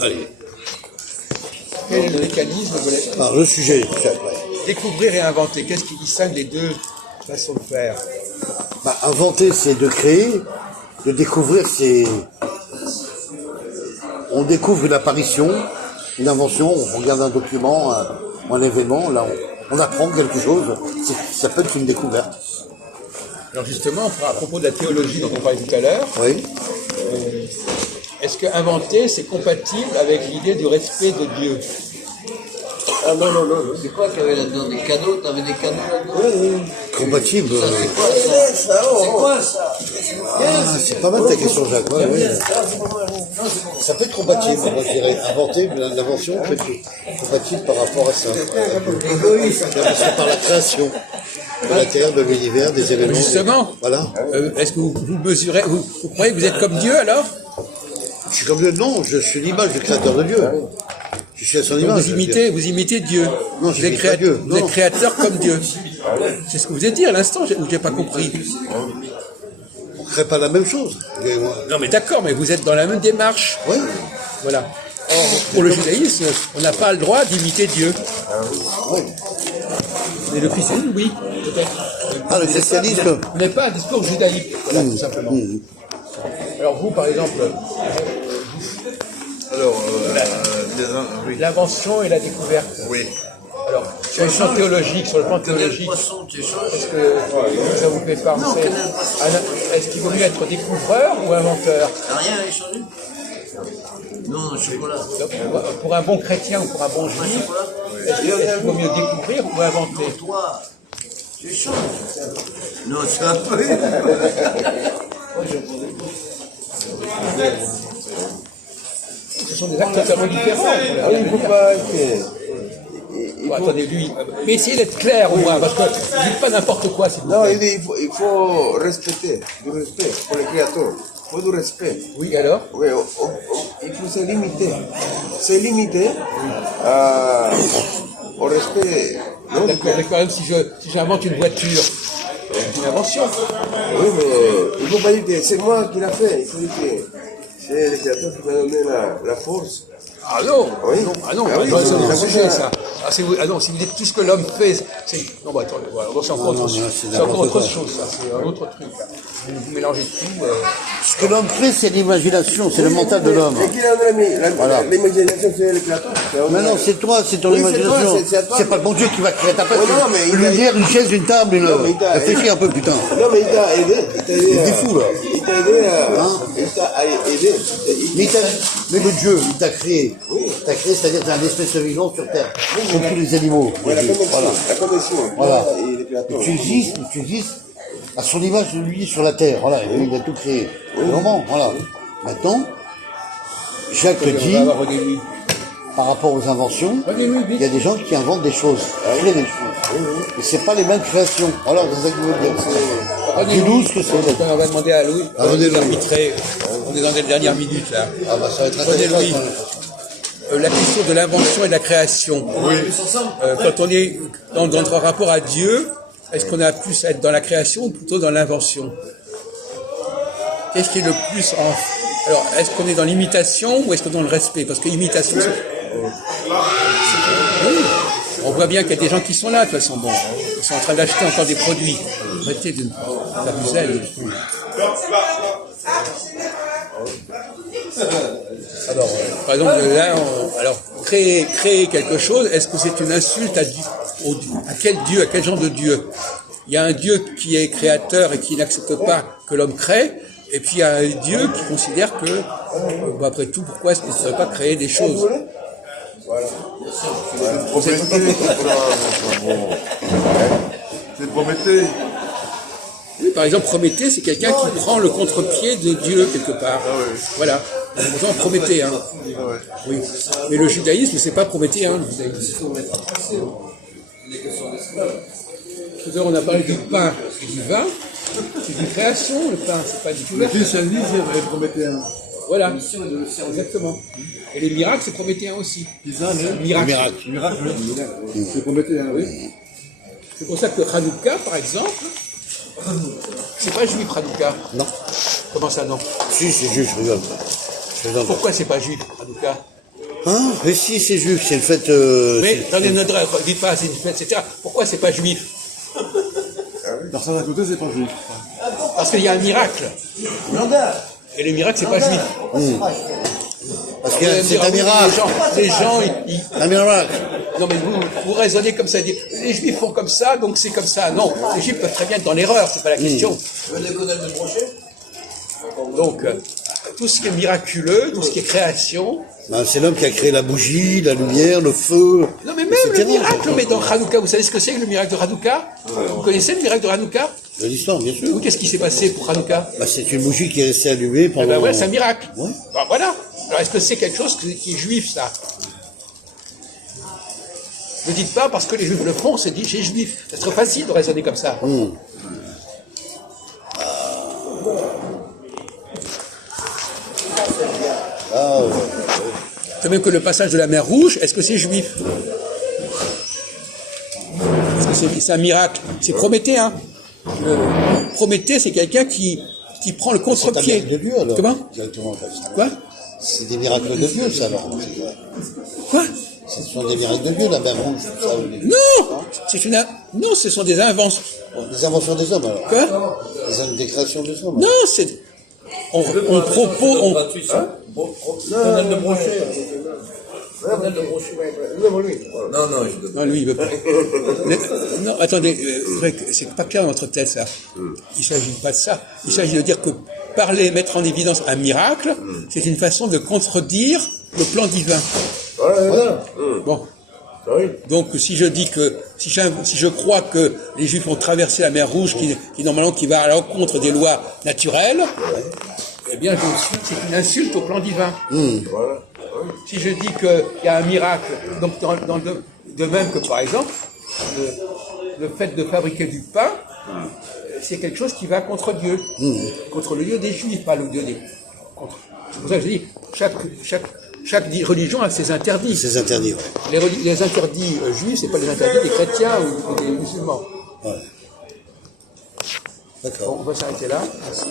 Allez. Quel est le mécanisme de Alors, le sujet, c'est après. découvrir et inventer? Qu'est-ce qui distingue les deux façons de faire? Inventer, c'est de créer. De découvrir, c'est... On découvre une apparition, une invention, on regarde un document, un événement, là, on apprend quelque chose. Ça peut être une découverte. Alors justement, à propos de la théologie dont on parlait tout à l'heure, Oui. est-ce que inventer, c'est compatible avec l'idée du respect de Dieu? Ah non. C'est quoi qu'il y avait là-dedans? Des cadeaux? T'avais des cadeaux là-dedans? Compatible. C'est quoi ça? C'est quoi ça? C'est pas mal ta question, Jacques. Ouais, oui. Ça peut être compatible, moi je dirais. Inventer, l'invention peut être compatible par rapport à ça. C'est par la création de la Terre, de l'univers, des événements. Justement. Voilà. Est-ce que vous mesurez, vous croyez que vous êtes comme Dieu alors? Je suis comme Dieu. Non, je suis l'image du créateur de Dieu. Je suis à son image. Vous imitez Dieu. Non, vous êtes, pas Dieu. vous êtes créateur comme Dieu. C'est ce que vous avez dit à l'instant, ou j'ai pas compris. On ne crée pas la même chose. Non mais d'accord, mais vous êtes dans la même démarche. Oui. Voilà. Or, pour le judaïsme, on n'a pas le droit d'imiter Dieu. Oui. Mais le christianisme, oui, peut-être. Ah, le christianisme. Vous n'avez pas un discours judaïque, voilà, tout simplement. Alors vous, par exemple, Alors, oui. l'invention et la découverte. Oui. Alors, sur le plan théologique, est-ce que ça vous fait penser est-ce qu'il vaut mieux être découvreur ou inventeur? T'as rien à échanger? Non, chocolat. Donc, pour un bon chrétien ou pour un bon juif, est-ce qu'il vaut mieux découvrir ou inventer? Toi, tu échanges. Non, c'est un peu. Ce sont des actes totalement différents. Il ne faut pas Bon, attendez, lui, mais essayez d'être clair au moins, parce que ne dites pas n'importe quoi, s'il vous Non, plaît. il faut respecter, du respect pour le créateur. Il faut du respect. Oui, alors? Oui, il faut se limiter. Se limiter au respect. Non, D'accord, mais quand même, si j'invente une voiture, c'est une invention. oui, mais il ne faut pas dire que c'est moi qui l'a fait. Il faut dire que c'est le créateur qui m'a donné la force. Ah non, Oui. ah non, Ah oui, c'est un c'est sujet, ça. ça. Ah non, si vous dites tout ce que l'homme fait, c'est... Non, bah attendez, voilà, c'est encore autre chose. C'est encore autre chose, ça, c'est un autre truc, là. Vous mélangez tout. Ce que l'homme crée, c'est l'imagination, c'est le mental de l'homme. Et qui l'a mis? L'imagination, c'est le créateur. Mais non, c'est toi, c'est ton Oui, c'est toi, imagination. c'est à toi. C'est pas le bon Dieu qui va créer ta place. Oui, non, mais il Une a- lumière, une chaise, une table, une œuvre. mais il t'a- Réfléchis un peu, putain. Non, mais il t'a aidé. Il est fou, là. Il t'a aidé Hein? il t'a aidé. Mais le Dieu, il t'a créé. Il t'a créé, c'est-à-dire que t'es un espèce vivant sur Terre. Comme tous les animaux. Ouais, la connexion. Voilà. La connexion. Voilà. Et le créateur. Tu existes à son image de lui sur la Terre. Voilà, il a tout créé. Vraiment, voilà. Maintenant, Jacques te On dit, va avoir René-Louis. par rapport aux inventions, il y a des gens qui inventent des choses, créent des choses. Et c'est pas les mêmes créations. Voilà, c'est ça que je veux dire. Dis-nous ce que c'est. On va demander à Louis René-Louis. d'arbitrer. On est dans les dernières minutes, là. Ah bah ça va être René-Louis. intéressant. La question de l'invention et de la création. Quand on est dans notre rapport à Dieu, est-ce qu'on a plus à être dans la création ou plutôt dans l'invention? Qu'est-ce qui est le plus en... Alors, est-ce qu'on est dans l'imitation ou est-ce qu'on est dans le respect? Parce que l'imitation, oui. On voit bien qu'il y a des gens qui sont là, de toute façon. Bon, ils sont en train d'acheter encore des produits. Arrêtez de s'abuser. Alors, par exemple, là, créer quelque chose, est-ce que c'est une insulte à quel Dieu, à quel genre de Dieu? Il y a un Dieu qui est créateur et qui n'accepte pas que l'homme crée, et puis il y a un Dieu qui considère que, après tout, pourquoi est-ce qu'il ne pourrait pas créer des choses? C'est Prométhée. Oui, par exemple, Prométhée, c'est quelqu'un qui prend le contre-pied de Dieu quelque part. Voilà. Pourtant, Prométhée, hein. Oui. Mais le judaïsme, c'est pas Prométhée, hein, le judaïsme. Tout à l'heure, on a parlé du pain et du vin. C'est une création, le pain, c'est pas du tout. Le christianisme est prométhéen. Voilà. Exactement. Et les miracles, c'est prométhéen aussi. C'est ça, le Miracle. miracle. C'est prométhéen, oui. C'est pour ça que Hanouka, par exemple, c'est pas juif Hanouka. Non. Comment ça, non? Si, c'est juste, je rigole. Pourquoi c'est pas juif, Hanouka? Hein? Mais si, c'est juif, c'est une fête... Mais dans les notre, dites pas c'est une fête, etc. Pourquoi c'est pas juif? Dans certains côtés, c'est pas juif. Parce qu'il y a un miracle. Et le miracle, c'est pas juif. Parce que c'est Ah un oui, miracle. Les gens Un miracle. non mais vous raisonnez comme ça, les juifs font comme ça, donc c'est comme ça. Non, les juifs peuvent très bien être dans l'erreur, c'est pas la question. Tu veux des connaître de brochet? Donc, tout ce qui est miraculeux, tout ce qui est création. Ben, c'est l'homme qui a créé la bougie, la lumière, le feu. Non mais même etc. le miracle, mais dans Hanouka, vous savez ce que c'est que le miracle de Hanouka? Vous connaissez le miracle de Hanouka? De l'histoire, bien sûr. Ou qu'est-ce qui s'est passé pour Hanouka? Ben, c'est une bougie qui est restée allumée Eh pendant... ben voilà, c'est un miracle. Ouais. Ben voilà. Alors est-ce que c'est quelque chose qui est juif, ça? Ne dites pas parce que les juifs le font, c'est dit c'est juif. C'est trop facile de raisonner comme ça. C'est même que le passage de la mer Rouge, est-ce que c'est juif? Est-ce que c'est un miracle? C'est Prométhée, hein? Prométhée, c'est quelqu'un qui prend le C'est un contre-pied. miracle de Dieu, alors. Comment? Directement, comme ça. Quoi? C'est des miracles de Dieu, ça, alors. Quoi? Ce sont des miracles de Dieu, la mer rouge, tout ça. Non! Non, ce sont des inventions. Des inventions des hommes, alors. Quoi? Des créations des hommes. Non, c'est... On propose... Connaître de brochet. Connaître de brochet. Non, non, je ne Non, lui, il veut pas. Non, attendez, c'est pas clair dans notre tête, ça. Il s'agit pas de ça. Il s'agit de dire que parler, mettre en évidence un miracle, c'est une façon de contredire le plan divin. Bon. Donc, si je dis que, si je crois que les Juifs ont traversé la mer Rouge, qui normalement qui va à l'encontre des lois naturelles, eh bien, c'est une insulte au plan divin. Si je dis qu'il y a un miracle, donc de même que par exemple, le fait de fabriquer du pain, c'est quelque chose qui va contre Dieu, contre le Dieu des Juifs, pas le Dieu des... C'est pour ça que je dis, chaque religion a ses interdits. C'est interdit, ouais. Les interdits juifs, c'est pas les interdits des chrétiens ou des musulmans. Ouais. D'accord. Bon, on va s'arrêter là. Merci.